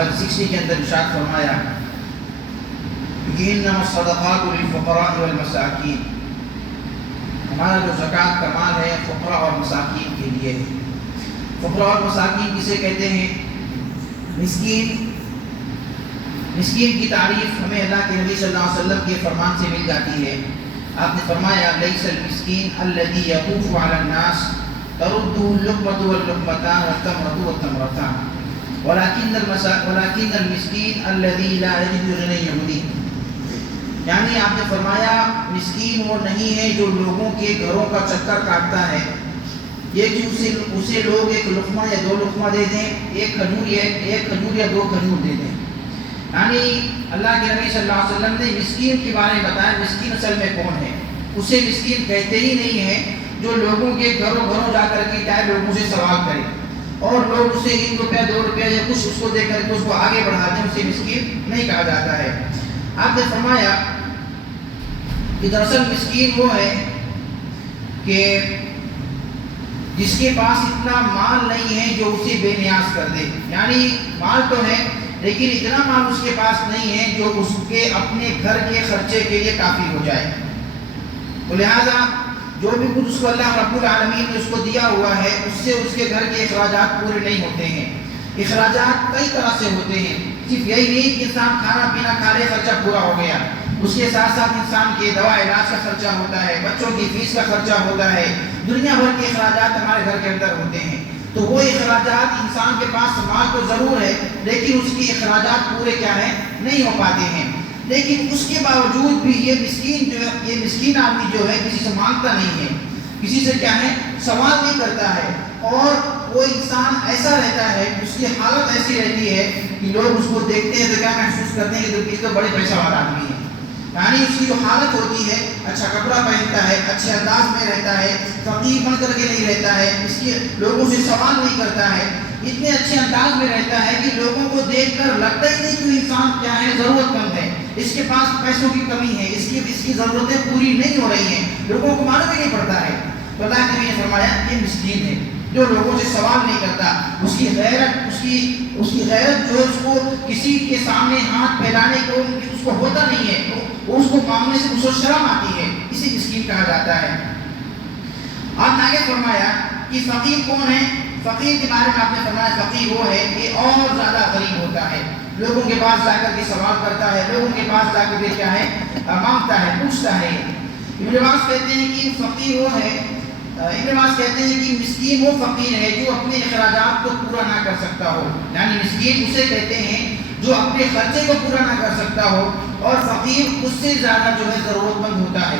Number 60 کے اندر ارشاد فرمایا کہ انما الصدقات للفقراء والمساکین، ہمارا جو زکوٰۃ کا مال ہے فقراء اور مساکین کے لیے ہے۔ فقراء اور مساکین کسے کہتے ہیں؟ مسکین کی تعریف ہمیں اللہ کے نبی صلی اللہ علیہ وسلم کے فرمان سے مل جاتی ہے۔ آپ نے فرمایا لیس المسکین الذی یطوف علی الناس ترده اللقمة واللقمتان والتمرة والتمرتان ولكن المسکین الذی لا یجد غنی یغنی، یعنی آپ نے فرمایا مسکین وہ نہیں ہے جو لوگوں کے گھروں کا چکر کاٹتا ہے، یہ کہ اسے لوگ ایک لقمہ یا دو لقمہ دے دیں، ایک کھجور یا دو کھجور دے دیں۔ یعنی اللہ کے نبی صلی اللہ علیہ وسلم نے مسکین کے بارے میں بتایا مسکین اصل میں کون ہے۔ اسے مسکین کہتے ہی نہیں ہے جو لوگوں کے گھروں جا کر کے چاہے لوگوں سے سوال کرے اور لوگ اسے 1 روپیہ 2 روپیہ یا کچھ اس کو دے کر کے اس کو آگے بڑھاتے ہیں، اسے مسکین نہیں کہا جاتا ہے۔ آپ نے فرمایا کہ دراصل مسکین وہ ہے کہ جس کے پاس اتنا مال نہیں ہے جو اسے بے نیاز کر دے، یعنی مال تو ہے لیکن اتنا مال اس کے پاس نہیں ہے جو اس کے اپنے گھر کے خرچے کے لیے کافی ہو جائے۔ تو لہٰذا جو بھی کچھ اس کو اللہ رب العالمین نے اس کو دیا ہوا ہے اس سے اس کے گھر کے اخراجات پورے نہیں ہوتے ہیں۔ اخراجات کئی طرح سے ہوتے ہیں، صرف یہی نہیں کہ انسان کھانا پینا کھا لے خرچہ پورا ہو گیا، اس کے ساتھ ساتھ انسان کے دوا علاج کا خرچہ ہوتا ہے، بچوں کی فیس کا خرچہ ہوتا ہے، دنیا بھر کے اخراجات ہمارے گھر کے اندر ہوتے ہیں۔ تو وہ اخراجات انسان کے پاس مال تو ضرور ہے لیکن اس کی اخراجات پورے کیا ہے نہیں ہو پاتے ہیں، لیکن اس کے باوجود بھی یہ مسکین آدمی جو ہے کسی سے مانگتا نہیں ہے، کسی سے کیا ہے سوال نہیں کرتا ہے، اور وہ انسان ایسا رہتا ہے، اس کی حالت ایسی رہتی ہے کہ لوگ اس کو دیکھتے ہیں تو کیا محسوس کرتے ہیں کہ تو بڑے پیسہ والا آدمی ہے۔ یعنی اس کی جو حالت ہوتی ہے اچھا کپڑا پہنتا ہے، اچھے انداز میں رہتا ہے، فقیر بن کر کے نہیں رہتا ہے، اس کے لوگوں سے سوال نہیں کرتا ہے، اتنے اچھے انداز میں رہتا ہے کہ لوگوں کو دیکھ کر لگتا ہی نہیں کہ انسان کیا ہے ضرورت مند ہے، اس کے پاس پیسوں کی کمی ہے، اس کی ضرورتیں پوری نہیں ہو رہی ہیں، لوگوں کو معلوم ہی نہیں پڑتا ہے۔ تو اللہ کے نبی نے فرمایا یہ مسکین ہے جو لوگوں سے سوال نہیں کرتا، اس کی غیرت جو ہے اس کو کسی کے سامنے ہاتھ پھیلانے کو اس کو ہوتا نہیں ہے، اس کو مانگنے سے اس کو شرم آتی ہے، اسی مسکین کہا جاتا ہے۔ آپ نے آگے فرمایا کہ فقیر کون ہے؟ فقیر کے بارے میں آپ نے فرمایا فقیر وہ ہے کہ اور زیادہ غریب ہوتا ہے، لوگوں کے پاس جا کر کے سوال کرتا ہے، لوگوں کے پاس جا کر کے کیا ہے مانگتا ہے، پوچھتا ہے۔ ابن عباس کہتے ہیں کہ فقیر وہ ہے، ابن عباس کہتے ہیں کہ مسکین وہ فقیر ہے جو اپنے اخراجات کو پورا نہ کر سکتا ہو، یعنی مسکین اسے کہتے ہیں جو اپنے خرچے کو پورا نہ کر سکتا ہو، اور فقیر اس سے زیادہ جو ہے ضرورت مند ہوتا ہے۔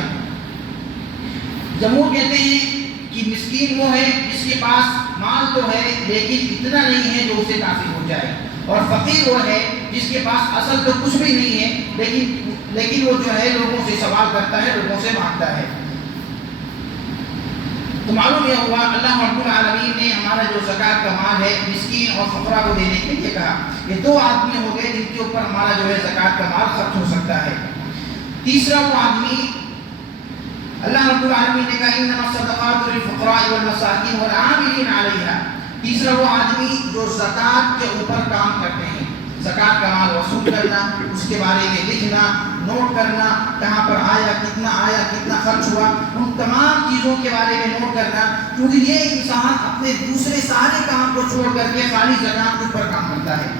جمہور کہتے ہیں کہ مسکین وہ ہے جس کے پاس مال تو ہے لیکن اتنا نہیں ہے جو اسے کافی ہو جائے، اور فقیر وہ ہے جس کے پاس اصل تو کچھ بھی نہیں ہے لیکن وہ جو ہے لوگوں سے سوال کرتا ہے، لوگوں سے مانگتا ہے۔ تو معلوم یہ ہوا اللہ رب العالمین نے ہمارا جو زکوٰۃ کا مال ہے مسکین اور فقراء کو دینے کے لیے کہا، یہ 2 آدمی ہو گئے جن کے اوپر ہمارا جو ہے زکوٰۃ کا مال خرچ ہو سکتا ہے۔ تیسرا وہ آدمی اللہ رب العالمین نے کہا انما الصدقات للفقراء والمساکین والعاملین علیہا، تیسرا وہ آدمی جو زکوٰۃ کے اوپر کام کرتے ہیں، زکوٰۃ کا مال وصول کرنا، اس کے بارے میں لکھنا، نوٹ کرنا، کہاں پر آیا، کتنا خرچ ہوا، ان تمام چیزوں کے بارے میں نوٹ کرنا، کیونکہ یہ انسان اپنے دوسرے سارے کام کو چھوڑ کر کے خالی زکوٰۃ کے اوپر کام کرتا ہے،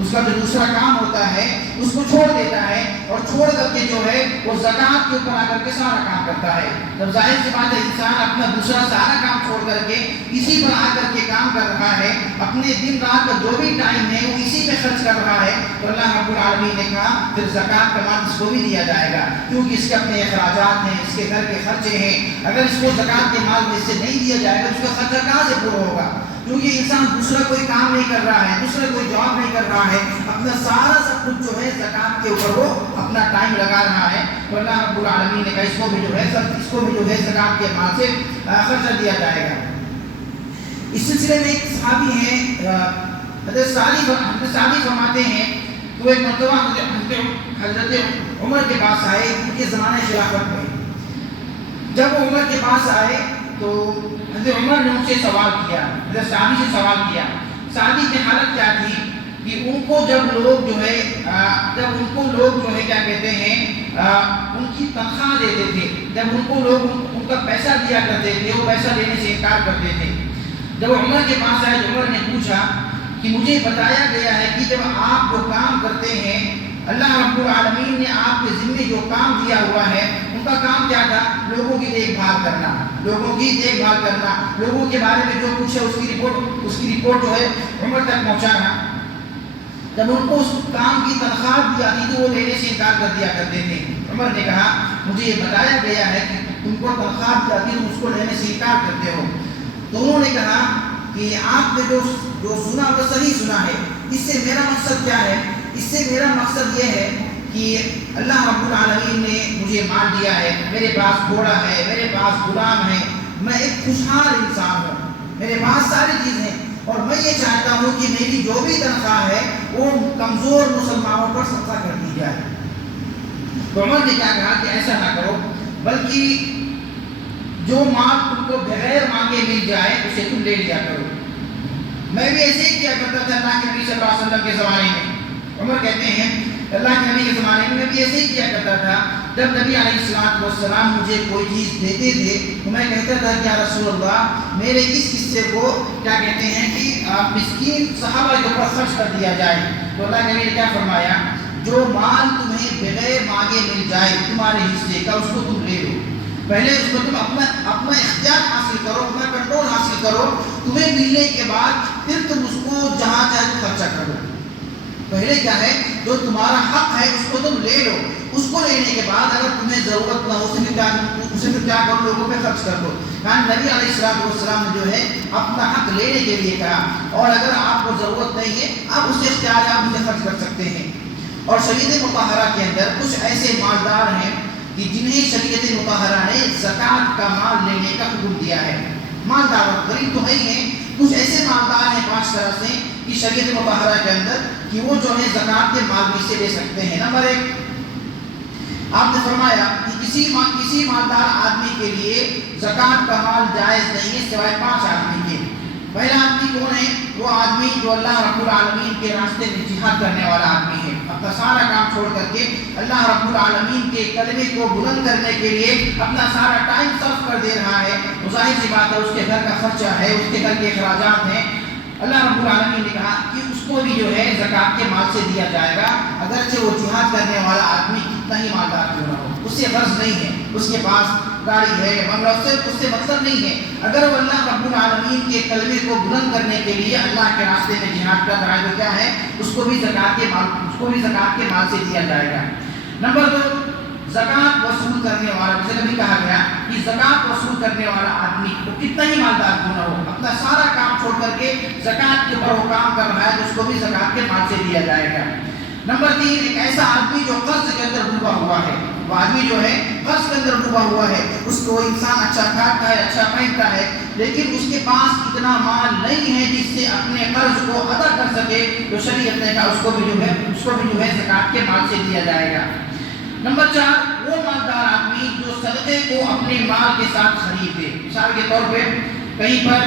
اس کا جو دوسرا کام ہوتا ہے اس کو چھوڑ دیتا ہے اور چھوڑ کر کے جو ہے وہ زکوٰۃ کے اوپر آ کر کے سارا کام کرتا ہے۔ جب ظاہر سی بات ہے انسان اپنا دوسرا سارا کام چھوڑ کر کے اسی پر آ کر کے کام کر رہا ہے، اپنے دن رات کا جو بھی ٹائم ہے وہ اسی پہ خرچ کر رہا ہے، تو اللہ رب العالمین نے کہا پھر زکوٰۃ کا مال اس کو بھی دیا جائے گا، کیونکہ اس کے اپنے اخراجات ہیں، اس کے گھر کے خرچے ہیں، اگر اس کو زکوٰۃ کے مال میں سے نہیں دیا جائے گا اس کا خرچہ کہاں سے پورا ہوگا؟ کیونکہ انسان دوسرا کوئی کام نہیں کر رہا ہے، دوسرا کوئی جاب نہیں کر رہا ہے، اپنا سارا سب کچھ جو ہے زکوٰۃ کے اوپر وہ اپنا ٹائم لگا رہا ہے، تو اللہ رب العالمین نے کہا اس کو بھی جو ہے زکوٰۃ کے مال سے خرچہ دیا جائے گا۔ اس سلسلے میں ایک صحابی ہیں حضرت صحابی فرماتے ہیں تو ایک مرتبہ حضرت عمر کے پاس آئے، ان کے زمانے خلافت میں جب وہ عمر کے پاس آئے تو حضرت عمر نے ان سے سوال کیا، حضرت صحابی سے سوال کیا، صحابی کی حالت کیا تھی کہ ان کو جب لوگ جو ہے کیا کہتے ہیں ان کی تنخواہ دیتے تھے، جب ان کو لوگ ان کا پیسہ دیا کرتے تھے، وہ پیسہ لینے سے انکار کرتے تھے۔ جب عمر کے پاس آئے، عمر نے پوچھا کہ مجھے بتایا گیا ہے کہ جب آپ جو کام کرتے ہیں، اللہ رب العالمین نے آپ کے ذمے جو کام دیا ہوا ہے، ان کا کام کیا تھا؟ لوگوں کی دیکھ بھال کرنا، لوگوں کے بارے میں جو کچھ ہے اس کی رپورٹ جو ہے عمر تک پہنچانا۔ جب ان کو اس کام کی تنخواہ دی آتی تو وہ لینے سے انکار کر دیا کرتے تھے۔ عمر نے کہا مجھے یہ بتایا گیا ہے کہ تم کو تنخواہ دی آتی تو اس کو لینے سے انکار کرتے ہو۔ تو انہوں نے کہا کہ آپ نے جو سنا وہ صحیح سنا ہے، اس سے میرا مقصد کیا ہے؟ اس سے میرا مقصد یہ ہے کہ اللہ رب العالمین نے مجھے مال دیا ہے، میرے پاس گھوڑا ہے، میرے پاس غلام ہے، میں ایک خوشحال انسان ہوں، میرے پاس ساری چیزیں ہیں، اور میں یہ چاہتا ہوں کہ میری جو بھی تنخواہ ہے وہ کمزور مسلمانوں پر صدقہ کر دی جائے۔ تو عمر نے کیا کہا کہ ایسا نہ کرو، بلکہ جو مال تم کو بغیر مانگے مل جائے اسے تم لے لیا کرو۔ میں بھی ایسے ہی کیا کرتا تھا اللہ کے نبی صلی اللہ علیہ وسلم کے زمانے میں۔ عمر کہتے ہیں اللہ کے نبی کے زمانے میں بھی ایسے ہی کیا کرتا تھا۔ جب نبی علیہ السلام مجھے کوئی چیز دیتے تھے تو میں کہتا تھا کہ یا رسول اللہ میرے اس حصے کو کیا کہتے ہیں کہ مسکین صحابہ کے اوپر خرچ کر دیا جائے۔ تو اللہ کے نبی نے کیا فرمایا؟ جو مال تمہیں بغیر مانگے مل جائے تمہارے حصے کا، اس کو تم لے لو، پہلے اس کو تم اپنا اختیار حاصل کرو، اپنا کنٹرول حاصل کرو، تمہیں ملنے کے بعد پھر تم اس کو جہاں چاہے خرچہ کرو۔ پہلے کیا ہے؟ جو تمہارا حق ہے اس کو تم لے لو، اس کو لینے کے بعد اگر تمہیں ضرورت نہ ہو اسے کیا کرو؟ لوگوں پہ خرچ کر دو۔ نبی علیہ السلام نے جو ہے اپنا حق لینے کے لیے کہا، اور اگر آپ کو ضرورت نہیں ہے آپ اسے اختیار ہے، آپ اسے خرچ کر سکتے ہیں۔ اور شریعت مطہرہ کے اندر کچھ ایسے مالدار ہیں کہ جنہیں شریعت مطہرہ نے زکوٰۃ کا مال لینے کا حکم دیا ہے۔ مالدار غریب تو ہے ہی ہیں، کچھ ایسے مالدار ہیں 5 طرح سے کہ شریعت مطہرہ کے اندر کہ وہ جو ہے زکوٰۃ کے مال میں سے لے سکتے ہیں۔ نمبر 1، آپ نے فرمایا کہ کسی مالدار آدمی کے لیے زکوٰۃ کا مال جائز نہیں ہے سوائے 5 آدمی کے۔ پہلا آدمی کون ہے؟ وہ آدمی جو اللہ رب العالمین کے راستے میں جہاد کرنے والا آدمی ہے، اپنا سارا کام چھوڑ کر کے اللہ رب العالمین کے کلمے کو بلند کرنے کے لیے اپنا سارا ٹائم صرف کر دے رہا ہے۔ ظاہر سی بات ہے اس کے گھر کا خرچہ ہے، اس کے گھر کے اخراجات ہیں۔ اللہ رب العالمین نے کہا کہ اس کو بھی جو ہے زکوٰۃ کے مال سے دیا جائے گا، اگرچہ وہ جہاد کرنے والا آدمی کتنا ہی مالدار کیوں نہ ہو، اس سے غرض نہیں ہے، اس کے پاس گاڑی ہے، بنگلہ، اس سے مطلب نہیں ہے۔ اگر وہ اللہ رب العالمین کے کلمے کو بلند کرنے کے لیے اللہ کے راستے میں جہاد کر رہا ہے تو کیا ہے؟ اس کو بھی زکوٰۃ کے مال سے دیا جائے گا۔ نمبر 2، زکوٰۃ وصول کرنے والا، جسے کبھی کہا گیا کہ زکوٰۃ وصول کرنے والا آدمی وہ کتنا ہی مالدار کیوں نہ ہو، اپنا سارا کام چھوڑ کر کے زکوٰۃ کے اوپر وہ کام کر رہا ہے تو اس کو بھی زکوٰۃ کے مال سے دیا جائے گا۔ نمبر 3، ایک ایسا آدمی جو قرض کے اندر ڈوبا ہوا ہے، وہ آدمی جو ہے قرض کے اندر ڈوبا ہوا ہے، اس کو انسان اچھا کھاتا ہے، اچھا پہنتا ہے، لیکن اس کے پاس اتنا مال نہیں ہے جس سے اپنے قرض کو ادا کر سکے، تو شریعت نے کہا اس کو بھی جو ہے زکوٰۃ کے مال سے دیا جائے گا۔ نمبر 4، وہ مالدار آدمی جو صدقے کو اپنے مال کے ساتھ خریدے۔ مثال کے طور پہ کہیں پر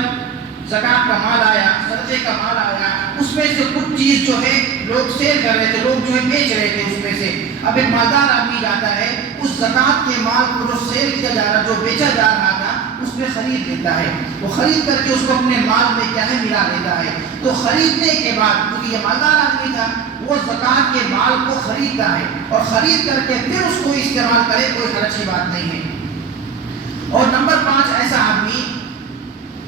زکوٰۃ کا مال آیا، صدقے کا مال آیا، اس میں سے کچھ چیز جو ہے لوگ سیل کر رہے تھے، لوگ جو ہے بیچ رہے تھے، اس میں سے اب ایک مالدار آدمی جاتا ہے اس زکوٰۃ کے مال کو جو سیل کیا جا رہا، جو بیچا جا رہا تھا، اس میں خرید لیتا ہے، وہ خرید کر کے اس کو اپنے مال میں کیا ہے ملا دیتا ہے۔ تو خریدنے کے بعد کیونکہ یہ مالدار آدمی تھا، وہ زکوٰۃ کے مال کو خریدتا ہے اور خرید کر کے پھر اس کو استعمال کرے، کوئی حرج کی بات نہیں ہے۔ اور نمبر 5، ایسا آدمی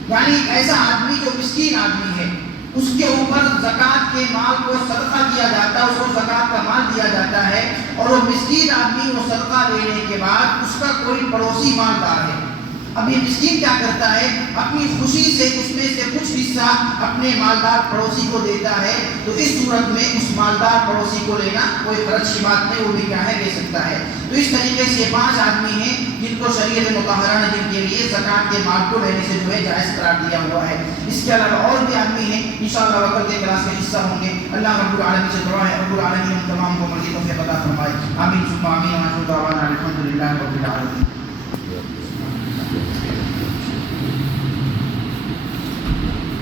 یعنی ایسا آدمی جو مسکین آدمی ہے، اس کے اوپر زکوٰۃ کے مال کو صدقہ کیا جاتا ہے، اس کو زکوٰۃ کا مال دیا جاتا ہے، اور وہ مسکین آدمی وہ صدقہ لینے کے بعد اس کا کوئی پڑوسی مالدار ہے۔ اب یہ مسکین کیا کرتا ہے؟ اپنی خوشی سے اس میں سے کچھ حصہ اپنے مالدار پڑوسی کو دیتا ہے، تو اس صورت میں اس مالدار پڑوسی کو لینا کوئی حرج کی بات نہیں، وہ بھی کیا ہے لے سکتا ہے۔ تو اس طریقے سے یہ 5 آدمی ہیں جن کو شریعت مطہرہ نے جن کے لیے زکوٰۃ کے مال کو لینے سے جو ہے جائز قرار دیا ہوا ہے۔ اس کے علاوہ اور بھی آدمی ہیں، انشاءاللہ وقت کے کلاس میں حصہ ہوں گے۔ اللہ رب العالمین سے دعا ہے رب العالمین ہم تمام کو مزید توفیق عطا فرمائے، آمین ثم آمین، ونحن دعوانا الحمدللہ رب العالمین۔